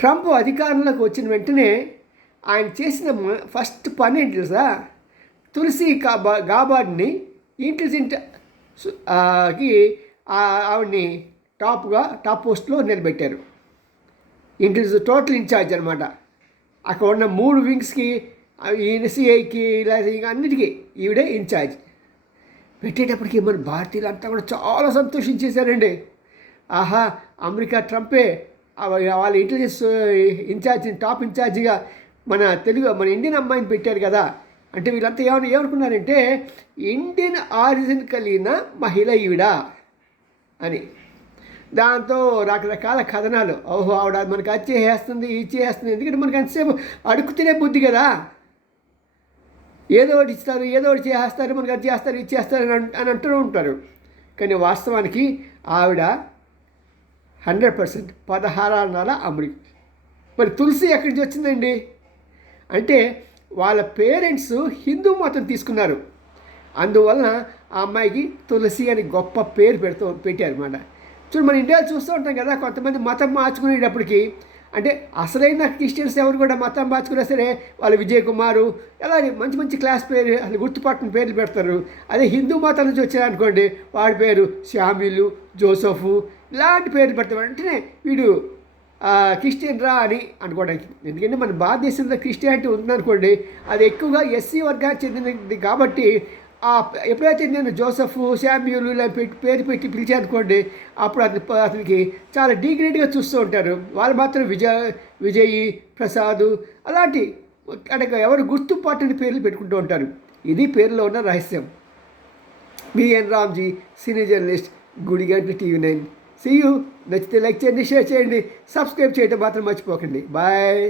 Trump అధికారంలోకి వచ్చిన వెంటనే ఆయన చేసిన ఫస్ట్ పని ఏంటి తెలుసా? తులసి గాబార్డ్ని ఇంటెలిజెంట్ కి ఆవిడ్ని టాప్ పోస్ట్లో నిలబెట్టారు. టోటల్ ఇన్ఛార్జ్ అనమాట. అక్కడ ఉన్న 3 వింగ్స్కి, సిఐకి లేదా ఇంకా అన్నిటికీ ఈవిడే ఇన్ఛార్జ్. పెట్టేటప్పటికి మన భారతీయులు అంతా కూడా చాలా సంతోషించేశారండి. ఆహా, అమెరికా ట్రంపే వాళ్ళ ఇంటెలిజెన్స్ టాప్ ఇన్ఛార్జిగా మన ఇండియన్ అమ్మాయిని పెట్టారు కదా. అంటే వీళ్ళంతా ఏమనుకున్నారంటే ఇండియన్ ఆరిజిన్ కలిగిన మహిళ ఈవిడ అని. దాంతో రకరకాల కథనాలు, ఓహో ఆవిడ మనకి అది చేస్తుంది ఇది చేస్తుంది. ఎందుకంటే మనకి అంతసేపు అడుగుతూనే బుద్ధి కదా, ఏదో ఒకటి ఇస్తారు, ఏదో ఒకటి చేస్తారు, మనకి అది చేస్తారు ఇది చేస్తారు అని అంటూ ఉంటారు. కానీ వాస్తవానికి ఆవిడ 100% 16 నెల అమెరికా. మరి తులసి ఎక్కడి నుంచి వచ్చిందండి అంటే వాళ్ళ పేరెంట్స్ హిందూ మతం తీసుకున్నారు. అందువలన ఆ అమ్మాయికి తులసి అని గొప్ప పేరు పెట్టారు అన్నమాట. చూడు, మన ఇండియాలో చూస్తూ ఉంటాం కదా, కొంతమంది మతం మార్చుకునేటప్పటికి, అంటే అసలైన క్రిస్టియన్స్ ఎవరు కూడా మతం మార్చుకున్నా సరే వాళ్ళు విజయ్ కుమారు అలాగే మంచి మంచి క్లాస్ పేరు అసలు గుర్తుపట్టిన పేర్లు పెడతారు. అదే హిందూ మతం నుంచి వచ్చారనుకోండి, వాడి పేరు శామ్యులు, జోసఫు ఇలాంటి పేర్లు పెడతారు. వెంటనే వీడు క్రిస్టియన్ రా అని అనుకోవడానికి. ఎందుకంటే మన భారతదేశంలో క్రిస్టియానిటీ ఉందనుకోండి, అది ఎక్కువగా ఎస్సీ వర్గానికి చెందినది కాబట్టి ఎప్పుడైతే నేను జోసఫ్, శామ్యూల్ ఇలా పేరు పెట్టి పిలిచానుకోండి, అప్పుడు అతనికి చాలా డీగ్రేడ్గా చూస్తూ ఉంటారు. వాళ్ళు మాత్రం విజయ్, ప్రసాద్ అలాంటి అంటే ఎవరు గుర్తుపాటుని పేర్లు పెట్టుకుంటూ ఉంటారు. ఇది పేరులో ఉన్న రహస్యం. BN Ramji, cine journalist, Gudiganta TV9. See you. నచ్చితే లైక్ చేయండి, షేర్ చేయండి, సబ్స్క్రైబ్ చేయడం మాత్రం మర్చిపోకండి. బాయ్.